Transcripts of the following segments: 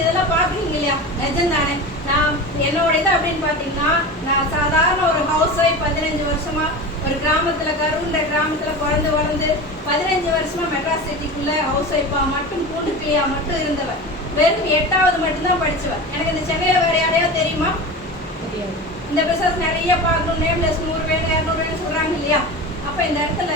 நீங்க இதெல்லாம் பாக்குறீங்க இல்லையா, நிஜம்தானே? நான் என்னோட இது அப்படின்னு பாத்தீங்கன்னா, நான் சாதாரண ஒரு ஹவுஸ் ஒய்ஃப். 15 வருஷமா ஒரு கிராமத்துல, கருவுன்ற கிராமத்துல குழந்தை வளர்ந்து 15 வருஷமா மெட்ராஸ் சிட்டிக்குள்ள ஹவுஸ் ஒய்ஃபா மட்டும், பூண்டு பிள்ளையா மட்டும் இருந்தவன். வெறும் 8வது மட்டும்தான் படிச்சுவேன். எனக்கு இந்த சென்னையில வேற யாரையாவது தெரியுமா? இந்த பிசினஸ் நிறைய பார்க்கணும், நேம்லெஸ் 100 வேணும் 200 வேணும் சொல்றாங்க இல்லையா. அப்ப இந்த இடத்துல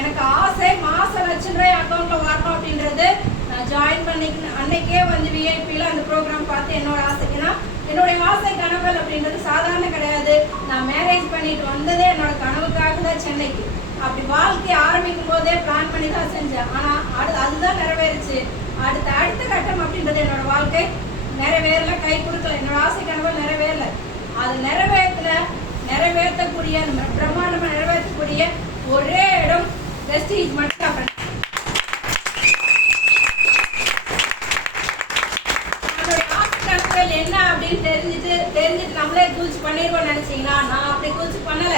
எனக்கு ஆசை, மாசம் ₹1,00,000 அக்கௌண்ட்ல வரணும் அப்படின்றது. நான் ஜாயின் பண்ணிக்க அன்னைக்கே வந்து விஐபியில அந்த ப்ரோக்ராம் பார்த்து என்னோட ஆசைக்குன்னா, என்னுடைய ஆசை கனவுகள் அப்படின்றது சாதாரண கிடையாது. நான் மேரேஜ் பண்ணிட்டு வந்ததே என்னோட கனவுக்காக தான் சென்னைக்கு. அப்படி வாழ்க்கையை ஆரம்பிக்கும் போதே பிளான் பண்ணி தான் செஞ்சேன். ஆனா அதுதான் நிறைவேறுச்சு. அடுத்த கட்டம் அப்படின்றது என்னோட வாழ்க்கை நிறைவேறல, கை கொடுக்கல. என்னோட ஆசை கனவுகள் நிறைவேறல. அது நிறைவேற்றக்கூடிய பிரம்மாண்டமா நிறைவேற்றக்கூடிய ஒரே இடம் வெஸ்டீஜ் மட்டும். நம்மளுடைய ஆசை கனவுகள் என்ன அப்படின்னு தெரிஞ்சுட்டு நம்மளே கூச்சு பண்ணிடுவோம் நினைச்சீங்கன்னா, நான் அப்படி கூச்சு பண்ணல.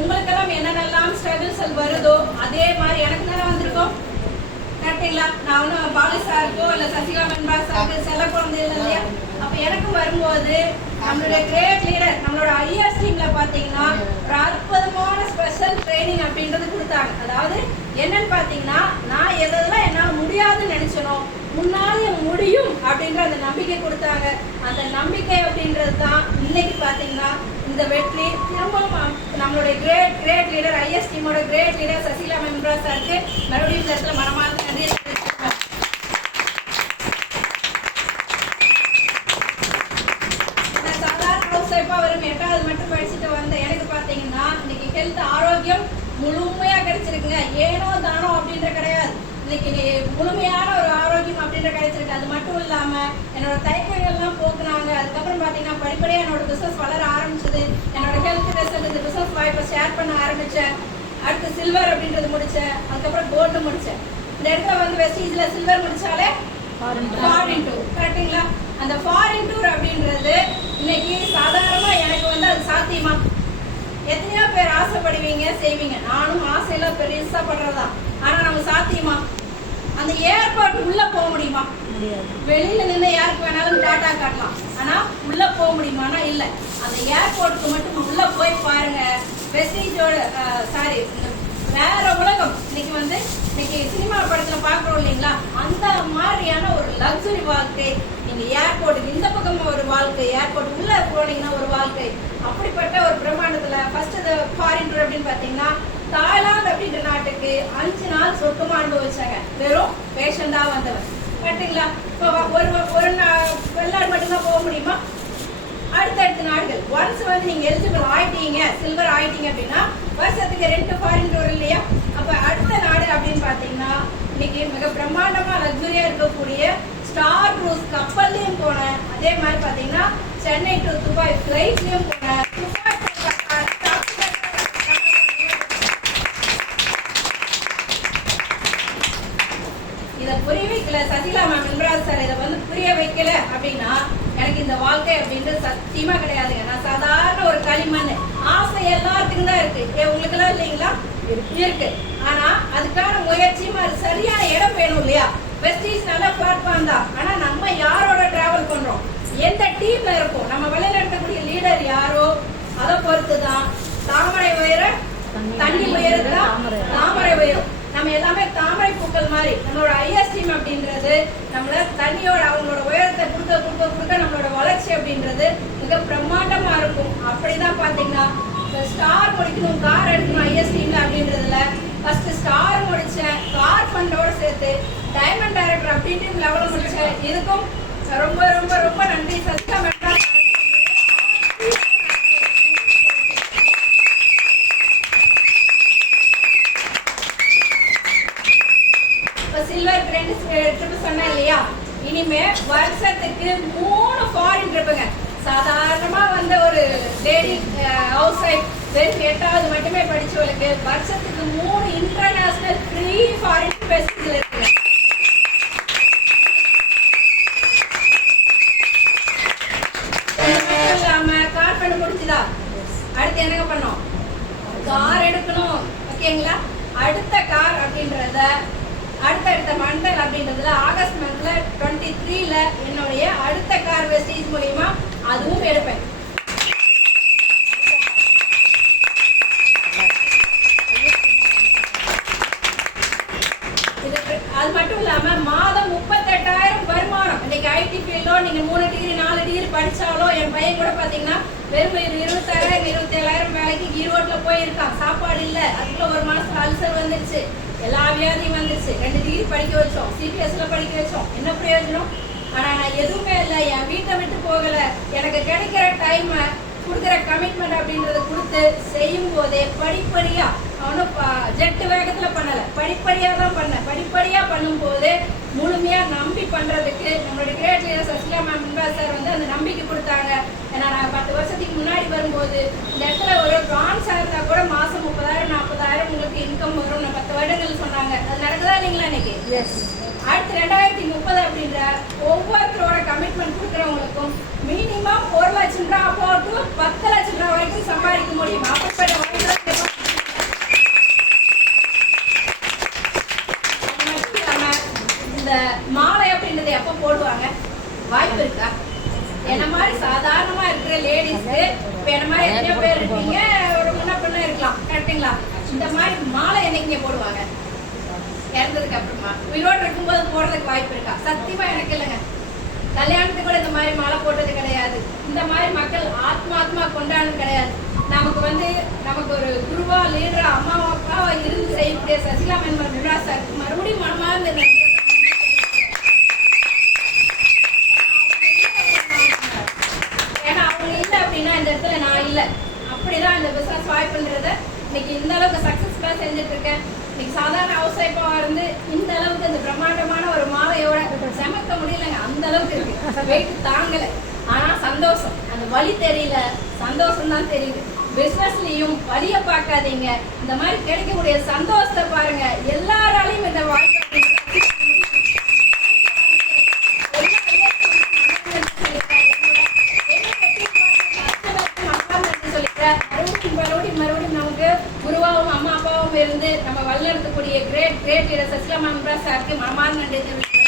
உங்களுக்கெல்லாம் என்னென்னலாம் ஸ்ட்ரகிள்ஸ் வருதோ அதே மாதிரி எனக்கு தானே வந்திருக்கோம். கரெக்டுங்களா? நான் ஒன்றும் பாலு சாருக்கோ இல்லை சசிகலா மென்பா சாருக்கு செல்ல குழந்தை இல்லை இல்லையா. அப்ப எனக்கும் வரும்போது நம்மளுடைய கிரேட் லீடர், நம்மளோட ஐஎஸ் டீம்ல பாத்தீங்கன்னா ஒரு அற்புதமான ஸ்பெஷல் ட்ரைனிங் அப்படின்றது கொடுத்தாங்க. அதாவது என்னன்னு பாத்தீங்கன்னா, நான் எதெல்லாம் என்னால முடியாதுன்னு நினைச்சனோ முன்னாலே முடியும் அப்படின்ற அந்த நம்பிக்கை கொடுத்தாங்க. அந்த நம்பிக்கை அப்படின்றது தான் இன்னைக்கு பாத்தீங்கன்னா இந்த வெற்றி. திரும்பவும் நம்மளுடைய கிரேட் லீடர், ஐஎஸ் டீமோட கிரேட் லீடர் சசிகலா மெம்பரா சாருக்கு மறுபடியும் இந்த இடத்துல மனமார்ந்த நன்றி. வெறும் 8வது மட்டும் படிச்சுட்டு வந்த எனக்கு பாத்தீங்கன்னா இன்னைக்கு ஹெல்த் ஆரோக்கியம் முழுமையா கிடைச்சிருக்குங்க. ஏனோ தானோ அப்படின்ற கிடையாது. இன்னைக்கு முழுமையான ஒரு ஆரோக்கியம் அப்படின்ற கிடைச்சிருக்கு. அது மட்டும் இல்லாம என்னோட தயக்கங்கள்லாம் போக்குனாங்க. அதுக்கப்புறம் பாத்தீங்கன்னா படிப்படியா என்னோட பிசினஸ் வளர ஆரம்பிச்சது. என்னோட ஹெல்த் ரிசல்ட் இந்த பிசினஸ் வாய்ப்பை ஷேர் பண்ண ஆரம்பிச்சேன். அடுத்து சில்வர் அப்படின்றது முடிச்சேன். அதுக்கப்புறம் கோல்டு முடிச்சேன். இந்த இடத்துல வந்து வெஸ்டீஜ்ல சில்வர் முடிச்சாலே ஃபாரின் டூர். கரெக்டுங்களா? அந்த ஃபாரின் டூர் அப்படின்றது இன்னைக்கு சாதாரணமா எனக்கு வந்து அது சாத்தியமா? எத்தனையோ பேர் ஆசைப்படுவீங்க, செய்வீங்க. நானும் ஆசையில பெருசா படுறதா. ஆனா நம்ம சாத்தியமா? அந்த ஏர்போர்ட் உள்ள போக முடியுமா? வெளியில நின்று யாருக்கு வேணாலும் டாட்டா காட்டலாம். ஆனா உள்ள போக முடியுமானா இல்ல. அந்த ஏர்போர்ட்டுக்கு மட்டும் உள்ள போய் பாருங்க. வெஸ்டீஜோட வேற உலகம். இன்னைக்கு சினிமா படத்துல பாக்குறோம் இல்லைங்களா, அந்த மாதிரியான ஒரு லக்ஸுரி வாழ்க்கை. நீங்க ஏர்போர்ட் இந்த பக்கம் ஒரு வாழ்க்கை, ஏர்போர்ட் உள்ள போனீங்கன்னா ஒரு வாழ்க்கை. அப்படிப்பட்ட ஒரு பிரம்மாண்டத்துல ஃபர்ஸ்ட் ஃபாரின் டூர் அப்படின்னு பாத்தீங்கன்னா தாய்லாந்து அப்படின்ற நாட்டுக்கு 5 நாள் சொர்க்கமா அனுபவிச்சாங்க. வெறும் பேஷண்டா வந்தவன். கரெக்டுங்களா? ஒரு வெளிநாடு மட்டும்தான் போக முடியுமா? அடுத்தடுத்த நாடுகள் ஒன்ஸ் வந்து நீங்க எலிஜிபிள் ஆயிட்டீங்க, சில்வர் ஆயிட்டீங்க அப்படின்னா வருஷத்துக்கு 2 ஃபாரின் டூர் இல்லையா. அப்ப அடுத்த நாடு அப்படின்னு பாத்தீங்கன்னா இன்னைக்கு மிக பிரம்மாண்டமா லக்ஸுரியா இருக்கக்கூடிய ஸ்டார் க்ரூஸ் கப்பல்லையும் போனேன். அதே மாதிரி பாத்தீங்கன்னா சென்னை டு துபாய் பிளைட்லயும் போனேன். இதை புரிய வைக்கல சசிகலா மேம், இம்ராஜ் சார் இதை வந்து புரிய வைக்கல அப்படின்னா எனக்கு இந்த வாழ்க்கை அப்படின்றது சத்தியமா கிடையாதுங்க. நான் சாதாரண ஒரு களிமண். ஆசை எல்லாத்துக்கும் தான் இருக்கு, உங்களுக்கு எல்லாம் இல்லைங்களா? இருக்கு. ஆனா அதுக்கான முயற்சியும் அது சரியான இடம் வேணும் இல்லையா. வெஸ்டீஜ் நல்ல பிளாட்ஃபார்ம் தான். ஆனா நம்ம யாரோட டிராவல் பண்றோம், எந்த டீம்ல இருக்கும், நம்ம வழியில இருக்கக்கூடிய லீடர் யாரோ அதை பொறுத்துதான் தாமரை உயர தண்ணி உயரத்தா தாமரை உயரும். நம்ம எல்லாமே தாமரை பூக்கள் மாதிரி. நம்மளோட ஐஎஸ் டீம் அப்படின்றது நம்மள தண்ணியோட அவங்களோட உயரத்தை கொடுக்க நம்மளோட வளர்ச்சி அப்படின்றது மிக பிரம்மாண்டமா இருக்கும். அப்படிதான் பாத்தீங்கன்னா ஸ்டார் முடிக்கணும், கார் எடுக்கணும் ஐஎஸ் டீம்ல அப்படின்றதுல ஃபர்ஸ்ட் ஸ்டார் முடிச்சேன். கார் ஃபண்டோட சேர்த்து டைமண்ட் டைரக்டர் அப்படின்ட்டு லெவலில் முடிச்சேன். இதுக்கும் ரொம்ப ரொம்ப ரொம்ப நன்றி சசிகலா மேடம். சில்வர் ட்ரிப் சொன்னேன் இல்லையா, இனிமே வருஷத்துக்கு 3 ஃபாரின் ட்ரிப்புங்க. சாதாரணமா வந்து ஒரு லேடி ஹவுஸ் ஒய்ஃப் வெறும் 8வது மட்டுமே படிச்சவங்களுக்கு வருஷத்துக்கு 3 இன்டர்நேஷனல் ஃப்ரீ ஃபாரின் ட்ரிப்ஸ் இருக்குங்க. இல்லாம கார் பண்ண முடிச்சுதா? அடுத்து என்னங்க பண்ணோம்? கார் எடுக்கணும். ஓகேங்களா? அடுத்த கார் அப்படின்றத அடுத்தடுத்த மண்டல் அப்படின்றதுல ஆகஸ்ட் மந்த்ல 23ல என்னுடைய அடுத்த கார் வெஸ்டேஜ் மூலியமா அதுவும் எடுப்பேன். அது மட்டும் இல்லாம மாதம் 38,000 வருமானம். இன்னைக்கு ஐடி ஃபீல்டோ நீங்க 3 டிகிரி 4 டிகிரி படிச்சாலோ, என் பையன் கூட பாத்தீங்கன்னா வெறும் 26,000 27,000 வேலைக்கு ஈரோட்ல போயிருக்கான். சாப்பாடு இல்ல, அதுக்குள்ள ஒரு மாசத்துல அல்சர் வந்துருச்சு, எல்லா வியாதியும் வந்துருச்சு. 2 டிகிரி படிக்க வச்சோம், சிபிஎஸ்ல படிக்க வச்சோம், என்ன பிரயோஜனம்? ஆனா நான் எதுவுமே இல்லை, என் வீட்டை விட்டு போகல. எனக்கு கிடைக்கிற டைம் கொடுக்குற கமிட்மெண்ட் அப்படின்றத கொடுத்து செய்யும் போதே படிப்படியா, அவனும் ஜெட்டு வேகத்துல பண்ணல, படிப்படியா தான் பண்ண. படிப்படியா பண்ணும் போது முழுமையா நம்பி பண்றதுக்கு நம்மளுடைய great leader Sasikala ma'am sir வந்து அந்த நம்பிக்கை கொடுத்தாங்க. ஏன்னா நான் 10 வருஷத்துக்கு முன்னாடி வரும்போது இந்த இடத்துல ஒரு பிரான்ஸா இருந்தா கூட மாசம் 30,000 40,000 உங்களுக்கு இன்கம் வரும் 10 வருடங்கள் சொன்னாங்க. அது நடக்குதா இல்லைங்களா இன்னைக்கு? அடுத்து 2030 அப்படின்ற ஒவ்வொருத்தரோட கமிட்மெண்ட் கொடுக்குறவங்களுக்கும் மினிமம் 1 லட்சம் ரூபாய் அப்போ 10 லட்சம் ரூபாய் வரைக்கும் சம்பாதிக்க முடியும். அப்படிப்பட்ட இந்த மாலை அப்படின்றது எப்ப போடுவாங்க? வாய்ப்பு இருக்கா? என்ன மாதிரி சாதாரணமா இருக்கிற லேடிஸ்க்கு இப்ப என்ன மாதிரி எத்தனையோ பேர் இருப்பீங்க, ஒரு முன்ன பின்ன இருக்கலாம், கரெக்டுங்களா? இந்த மாதிரி மாலை என்னைக்குங்க போடுவாங்க? இறந்ததுக்கு அப்புறமா. உயிரோடு இருக்கும்போது போடுறதுக்கு வாய்ப்பு இருக்கா? சத்தியமா எனக்கு இல்லைங்க. கல்யாணத்துக்கு கூட இந்த மாதிரி மாலை போட்டது கிடையாது. இந்த மாதிரி மக்கள் ஆத்மா கொண்டாடுறது கிடையாது. நமக்கு ஒரு குருவா லீடரா அம்மா அப்பாவா இருந்து செய்யக்கூடிய சசிகலா மேம் விமலா மறுபடியும் மனமார்ந்த ஏன்னா அவங்க இல்லை அப்படின்னா இந்த இடத்துல நான் இல்லை. அப்படிதான் இந்த பிசினஸ் வாய்ப்புன்றத இன்னைக்கு இந்த அளவுக்கு சக்சஸ்ஃபுல்லா செஞ்சுட்டு இருக்கேன். இன்னைக்கு சாதாரண ஹவுஸ் ஒய்ஃபா இருந்து இந்த அளவுக்கு இந்த பிரம்மாண்டமான ஒரு மாலையோட செமக்க முடியலங்க. அந்த அளவுக்கு இருக்கு, வெயிட் தாங்கல. ஆனா சந்தோஷம், அந்த வலி தெரியல, சந்தோஷம் தான் தெரியுது. பிசினஸ்லயும் வலிய பார்க்காதீங்க, இந்த மாதிரி கிடைக்கக்கூடிய சந்தோஷத்தை பாருங்க. எல்லாராலையும் இந்த வாழ்க்கை மறுபடியும் நமக்கு குருவாவும் அம்மா அப்பாவும் இருந்து நம்ம வழிநடத்தக்கூடிய கிரேட் லீடர் சசிகலா மேம் சாருக்கு மனமார்ந்த நன்றி தெரிவிக்கிறேன்.